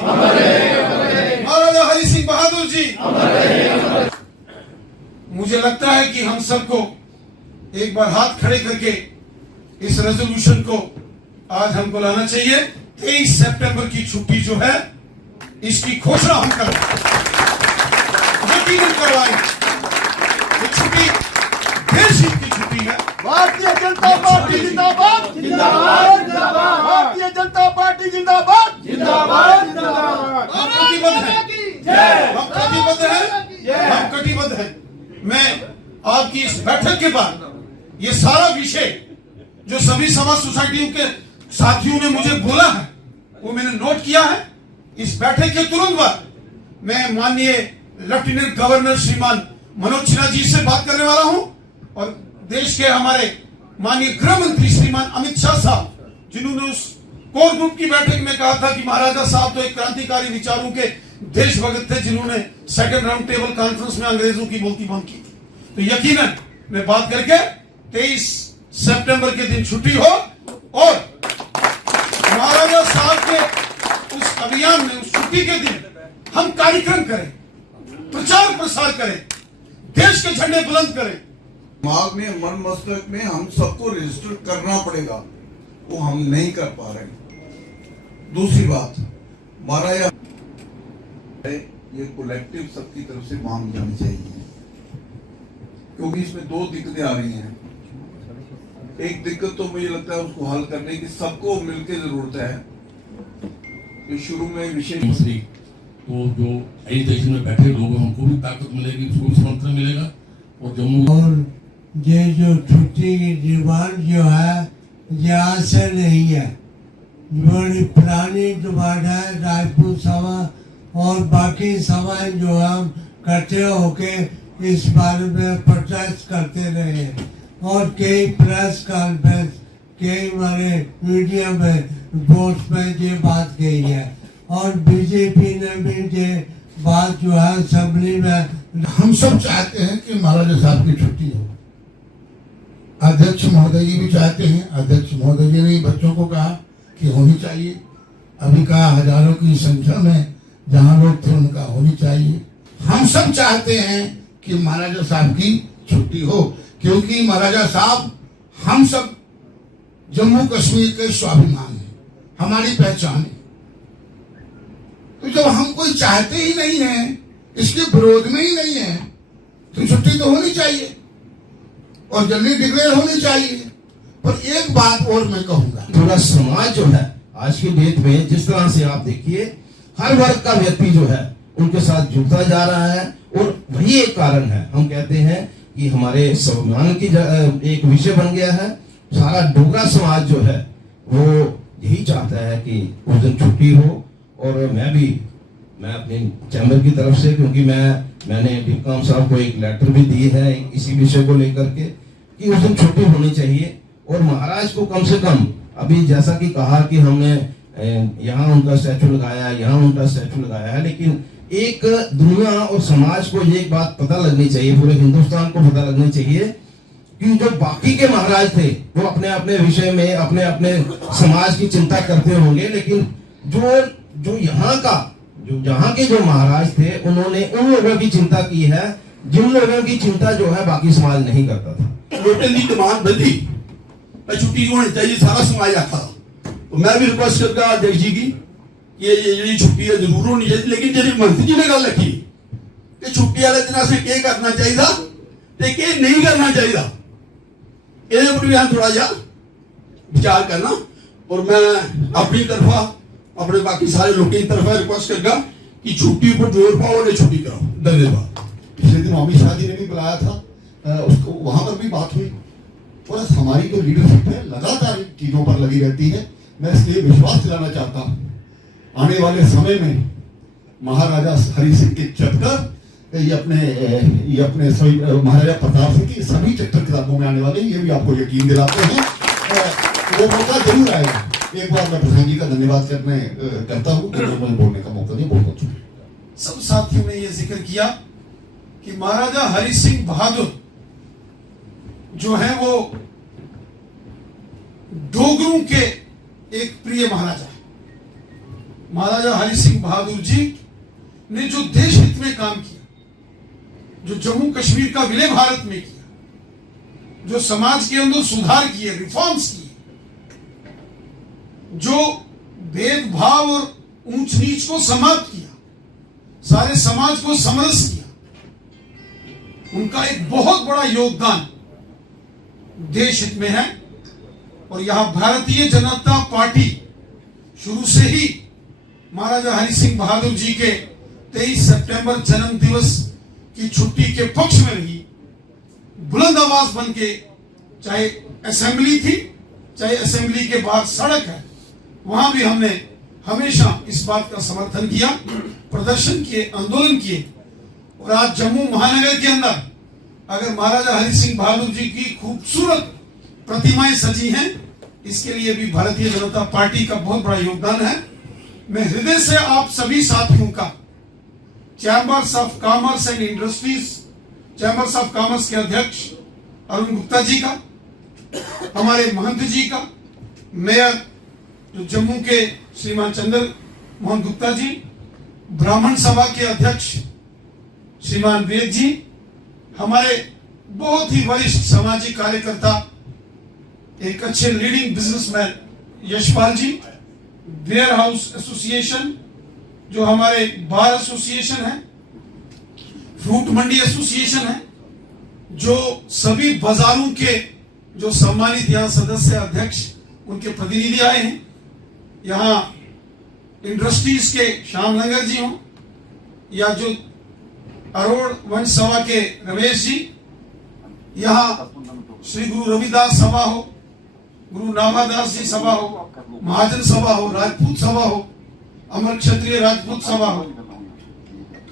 महाराजा हरि सिंह बहादुर जी। मुझे लगता है कि हम सबको एक बार हाथ खड़े करके इस रेजोल्यूशन को आज हमको लाना चाहिए। 23 सितंबर की छुट्टी जो है इसकी घोषणा हम करें, यकीनन करवाएं। ये छुट्टी देश हित की छुट्टी है। भारतीय जनता पार्टी जिंदाबाद, जिंदाबाद, जिंदाबाद। भारतीय जनता पार्टी जिंदाबाद, जिंदाबाद, जिंदाबाद। हम कटिबद्ध हैं, हम कटिबद्ध हैं, हम कटिबद्ध हैं। मैं आपकी इस बैठक के बाद ये सारा विषय जो सभी समाज सोसाइटियों के साथियों ने मुझे बोला है वो मैंने नोट किया है। इस बैठक के तुरंत बाद मैं माननीय लेफ्टिनेंट गवर्नर श्रीमान मनोज सिन्हा जी से बात करने वाला हूं और देश के हमारे माननीय गृह मंत्री श्रीमान अमित शाह साहब, जिन्होंने उस कोर ग्रुप की बैठक में कहा था कि महाराजा साहब तो एक क्रांतिकारी विचारों के देशभक्त थे, जिन्होंने सेकंड राउंड टेबल कॉन्फ्रेंस में अंग्रेजों की बोलती बंद की थी। तो यकीनन मैं बात करके 23 सितंबर के दिन छुट्टी हो और महाराजा साहब के उस अभियान में उस छुट्टी के दिन हम कार्यक्रम करें, प्रचार प्रसार करें, देश के झंडे बुलंद करें। दिमाग में, मन मस्तिष्क में हम सबको रजिस्टर करना पड़ेगा, वो हम नहीं कर पा रहे। दूसरी बात, महाराजा ये कलेक्टिव सबकी तरफ से मांग जानी चाहिए, क्योंकि इसमें दो दिक्कतें आ रही हैं। एक दिक्कत तो मुझे लगता है उसको हल करने की सबको मिलकर जरूरत है। तो शुरू में विषय तो जो देश में बैठे लोग हैं उनको भी ताकत मिलेगी, उसको समर्थन मिलेगा। और जम्मू और ये जो छुट्टी की डिमांड जो है ये आज से नहीं है, बड़ी पुरानी डिमांड है। राजपूत सभा और बाकी सभाएं जो हम इकट्ठे होके इस बारे में प्रोटेस्ट करते रहे हैं और कई प्रेस कॉन्फ्रेंस, कई हमारे मीडिया में रिपोर्ट्स में ये बात कही है और बीजेपी ने भी ये बात जो है असेंबली में। हम सब चाहते हैं कि महाराजा साहब की छुट्टी हो। अध्यक्ष महोदय जी भी चाहते हैं, अध्यक्ष महोदय जी ने बच्चों को कहा कि होनी चाहिए। अभी कहा हजारों की संख्या में जहां लोग थे उनका होनी चाहिए। हम सब चाहते हैं कि महाराजा साहब की छुट्टी हो, क्योंकि महाराजा साहब हम सब जम्मू कश्मीर के स्वाभिमान है, हमारी पहचान है। तो जब हम कोई चाहते ही नहीं है, इसके विरोध में ही नहीं है, तो छुट्टी तो होनी चाहिए और जल्दी डिक्लेयर होनी चाहिए। पर एक बात और मैं कहूंगा, पूरा समाज जो है आज की डेट में जिस तरह से आप देखिए हर वर्ग का व्यक्ति जो है उनके साथ जुड़ता जा रहा है और वही एक कारण है। हम कहते हैं कि हमारे स्वाभिमान की एक विषय बन गया है। सारा डोगरा समाज जो है वो यही चाहता है कि उस दिन छुट्टी हो। और मैं अपनी चैम्बर की तरफ से, क्योंकि मैंने डीकाम साहब को एक लेटर भी दी है इसी विषय को लेकर के कि उस दिन छुट्टी होनी चाहिए और महाराज को कम से कम, अभी जैसा कि कहा कि हमने यहाँ उनका स्टैचू लगाया, यहाँ उनका स्टैचू लगाया है, लेकिन एक दुनिया और समाज को ये एक बात पता लगनी चाहिए, पूरे हिंदुस्तान को पता लगनी चाहिए कि जो बाकी के महाराज थे वो अपने अपने विषय में अपने अपने समाज की चिंता करते होंगे, लेकिन जो यहाँ के जो महाराज थे उन्होंने उन लोगों की चिंता की है जिन लोगों की चिंता जो है बाकी समाज नहीं करता था। टोटली डिमांड बदली, छुट्टी होनी चाहिए, सारा समाज आता। तो मैं भी रिक्वेस्ट करता अध्यक्ष जी की ये छुट्टी है जरूर होनी चाहिए, लेकिन जी मंत्री जी ने गल रखी कि छुट्टी वाले दिन असें क्या करना चाहिए ते क्या नहीं करना चाहिए, ये पर भी हम थोड़ा जा विचार करना। और मैं अपनी तरफा अपने बाकी सारे लोगों की तरफा रिक्वेस्ट करूंगा कि छुट्टी पर जोर पाओ और छुट्टी कराओ। धन्यवाद। पिछले दिन अमित शाह जी ने भी बुलाया था, उसको वहां पर भी बात हुई। और हमारी जो लीडरशिप है लगातार चीजों पर लगी रहती है। मैं इसलिए विश्वास दिलाना चाहता हूँ आने वाले समय में महाराजा हरि सिंह के चैप्टर ये अपने सभी महाराजा प्रताप सिंह की सभी चैप्टर किताबों में आने वाले, ये भी आपको यकीन दिलाते हैं। वो मौका जरूर आएगा। एक बार मैं प्रधान जी का धन्यवाद करता हूँ मुझे बोलने का मौका दिया। बहुत बहुत शुक्रिया। सब साथियों ने यह जिक्र किया कि महाराजा हरि सिंह बहादुर जो है वो डोगरों के एक प्रिय महाराजा है। महाराजा हरि सिंह बहादुर जी ने जो देश हित में काम किया, जो जम्मू कश्मीर का विलय भारत में किया, जो समाज के अंदर सुधार किए, रिफॉर्म्स किए, जो भेदभाव और ऊंच नीच को समाप्त किया, सारे समाज को समरस किया, उनका एक बहुत बड़ा योगदान देश हित में है। और यहां भारतीय जनता पार्टी शुरू से ही महाराजा हरि सिंह बहादुर जी के 23 सितंबर जन्म दिवस की छुट्टी के पक्ष में रही, बुलंद आवाज बन के, चाहे असेंबली थी, चाहे असेंबली के बाहर सड़क है, वहां भी हमने हमेशा इस बात का समर्थन किया, प्रदर्शन किए, आंदोलन किए। और आज जम्मू महानगर के अंदर अगर महाराजा हरि सिंह बहादुर जी की खूबसूरत प्रतिमाएं सजी हैं, इसके लिए भी भारतीय जनता पार्टी का बहुत बड़ा योगदान है। मैं हृदय से आप सभी साथियों का, chambers of commerce and industries, chambers of commerce के अध्यक्ष अरुण गुप्ता जी का, हमारे महंत जी का, मेयर जो जम्मू के श्रीमान चंद्र मोहन गुप्ता जी, ब्राह्मण सभा के अध्यक्ष श्रीमान वेद जी, हमारे बहुत ही वरिष्ठ सामाजिक कार्यकर्ता, एक अच्छे leading businessman Yashpal ji, warehouse association जो हमारे बार एसोसिएशन है, फ्रूट मंडी एसोसिएशन है, जो सभी बाजारों के जो सम्मानित यहाँ सदस्य अध्यक्ष उनके प्रतिनिधि आए हैं, यहाँ इंडस्ट्रीज के श्याम नगर जी हों, या जो अरोड़ वंश सभा के रमेश जी, यहाँ श्री गुरु रविदास सभा हो, गुरु नाभादास जी सभा हो, महाजन सभा हो, राजपूत सभा हो, अमर क्षत्रिय राजपूत सभा हो,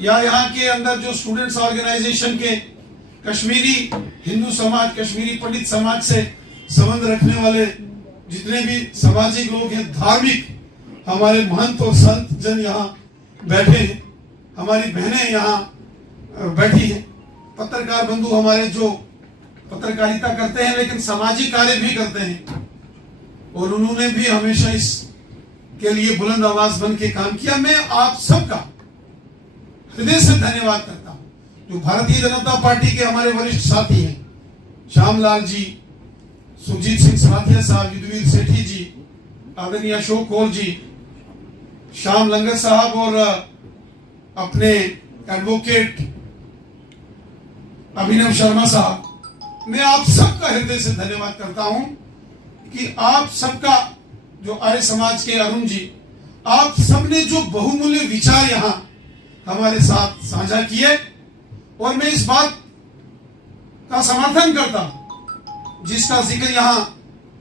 या यहाँ के अंदर जो स्टूडेंट्स ऑर्गेनाइजेशन के कश्मीरी हिंदू समाज, कश्मीरी पंडित समाज से संबंध रखने वाले जितने भी सामाजिक लोग हैं, धार्मिक हमारे महंत और संत जन यहाँ बैठे हैं, हमारी बहनें यहाँ बैठी हैं, पत्रकार बंधु हमारे जो पत्रकारिता करते हैं लेकिन सामाजिक कार्य भी करते हैं, और उन्होंने भी हमेशा इस के लिए बुलंद आवाज बन के काम किया। मैं आप सबका हृदय से धन्यवाद करता हूं। जो भारतीय जनता पार्टी के हमारे वरिष्ठ साथी हैं, श्यामलाल जी, सुरजीत सिंह साथिया साहब, युद्धवीर सेठी जी, आदरणीय अशोक कौर जी, श्याम लंगर साहब, और अपने एडवोकेट अभिनव शर्मा साहब, मैं आप सबका हृदय से धन्यवाद करता हूं कि आप सबका, जो आर्य समाज के अरुण जी, आप सबने जो बहुमूल्य विचार यहां हमारे साथ साझा किए, और मैं इस बात का समर्थन करता हूं जिसका जिक्र यहां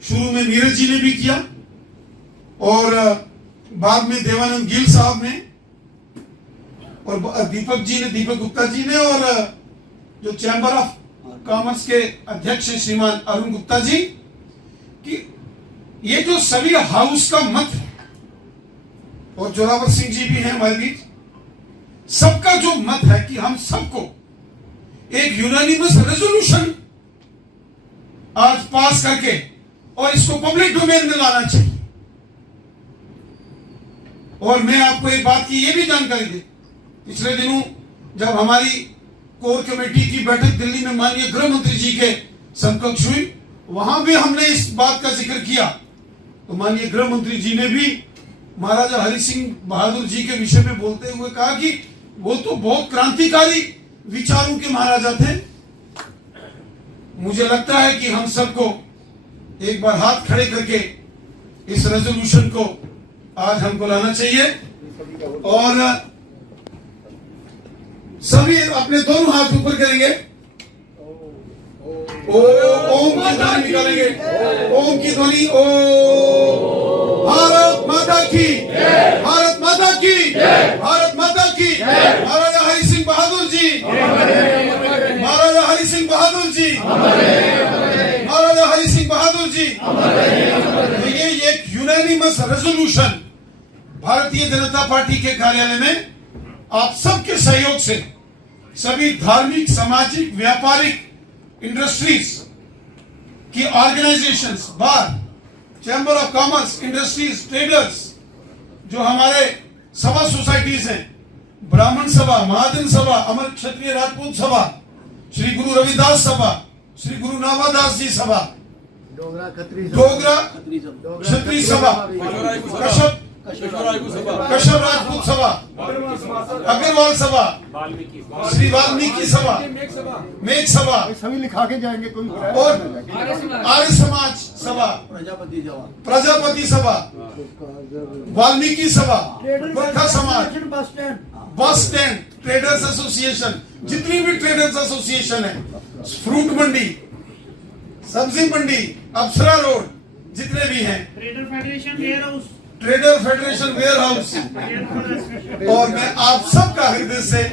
शुरू में नीरज जी ने भी किया, और बाद में देवानंद गिल साहब ने, और दीपक जी ने, दीपक गुप्ता जी ने, और जो चैंबर ऑफ कॉमर्स के अध्यक्ष हैं श्रीमान अरुण गुप्ता जी, कि ये जो सभी हाउस का मत है, और जोरावर सिंह जी भी हैं हमारे बीच, सबका जो मत है कि हम सबको एक यूनानिमस रेजोल्यूशन आज पास करके और इसको पब्लिक डोमेन में लाना चाहिए। और मैं आपको एक बात की ये भी जानकारी दे, पिछले दिनों जब हमारी कोर कमेटी की बैठक दिल्ली में माननीय गृह मंत्री जी के समकक्ष हुई, वहां भी हमने इस बात का जिक्र किया, तो माननीय गृह मंत्री जी ने भी महाराजा हरि सिंह बहादुर जी के विषय में बोलते हुए कहा कि वो तो बहुत क्रांतिकारी विचारों के महाराजा थे। मुझे लगता है कि हम सबको एक बार हाथ खड़े करके इस रेजोल्यूशन को आज हमको लाना चाहिए, और सभी अपने दोनों हाथ ऊपर करेंगे, ओम की ध्वनि निकालेंगे, ओम की ध्वनि, ओम। भारत माता की, भारत माता की, भारत माता की, महाराजा हरि सिंह बहादुर जी, महाराजा हरि सिंह बहादुर जी, महाराजा हरि सिंह बहादुर जी। तो ये एक unanimous resolution Bharatiya Janata party के कार्यालय में आप सबके सहयोग से सभी धार्मिक, सामाजिक, व्यापारिक इंडस्ट्रीज की organisations, bar, chamber of commerce, industries, traders, जो हमारे सभा सोसाइटीज हैं, ब्राह्मण सभा, महाजन सभा, अमर क्षत्रिय राजपूत सभा, श्री गुरु रविदास सभा, श्री गुरु नावादास जी सभा, डोगरा क्षत्रिय सभा, कश्यप राजपूत सभा, अग्रवाल सभा, श्री वाल्मीकि सभा, मेघ सभा, सभी लिखा के जाएंगे कोई और आर्य समाज सभा, प्रजापति सभा, वाल्मीकि सभा, गोरखा समाज, बस स्टैंड, ट्रेडर्स एसोसिएशन, जितनी भी ट्रेडर्स एसोसिएशन है, फ्रूट मंडी, सब्जी मंडी, अप्सरा रोड, जितने भी हैं, ट्रेडर फेडरेशन वेयर हाउस, और मैं आप सबका हृदय से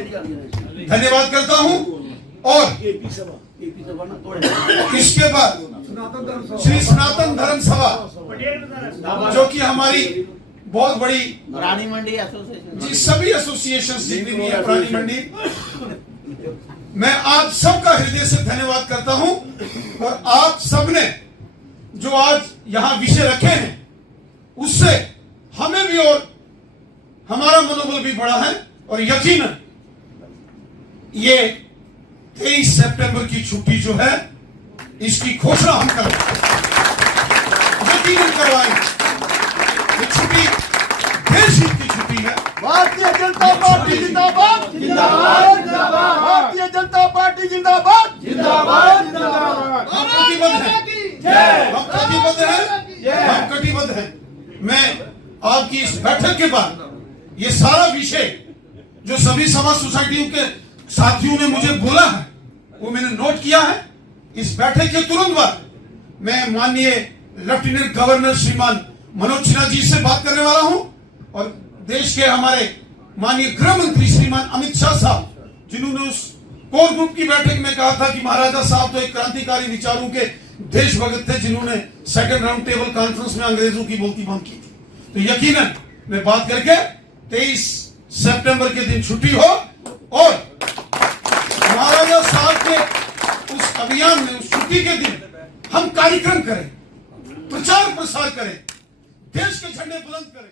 धन्यवाद करता हूं। और इसके बाद श्री सनातन धर्म सभा, जो कि हमारी बहुत बड़ी प्राणी मंडी एसोसिएशन, जी सभी एसोसिएशन जितनी भी है प्राणी मंडी, मैं आप सबका हृदय से धन्यवाद करता हूं। और आप सबने जो आज यहां विषय रखे हैं, उससे हमें भी और हमारा मनोबल भी बढ़ा है। और यकीनन ये 23 सितंबर की छुट्टी जो है, इसकी घोषणा हम करें, यकीनन करवाएंगे। ये छुट्टी देश हित की छुट्टी है। भारतीय जनता पार्टी जिंदाबाद, जिंदाबाद, जिंदाबाद। भारतीय जनता पार्टी जिंदाबाद, जिंदाबाद, जिंदाबाद। हम कटिबद्ध हैं, हम कटिबद्ध हैं, हम कटिबद्ध हैं। मैं आपकी इस बैठक के बाद ये सारा विषय जो सभी समाज सोसाइटियों के साथियों ने मुझे बोला है, वो मैंने नोट किया है। इस बैठक के तुरंत बाद मैं माननीय लेफ्टिनेंट गवर्नर श्रीमान मनोज सिन्हा जी से बात करने वाला हूं, और देश के हमारे माननीय गृह मंत्री श्रीमान अमित शाह साहब, जिन्होंने उस कोर ग्रुप की बैठक में कहा था कि महाराजा साहब तो एक क्रांतिकारी विचारों के देशभक्त थे, जिन्होंने सेकंड राउंड टेबल कॉन्फ्रेंस में अंग्रेजों की बोलती बंद की थी। तो यकीनन मैं बात करके 23 सितंबर के दिन छुट्टी हो, और महाराजा साहब के उस अभियान में, उस छुट्टी के दिन हम कार्यक्रम करें, प्रचार प्रसार करें, देश के झंडे बुलंद करें।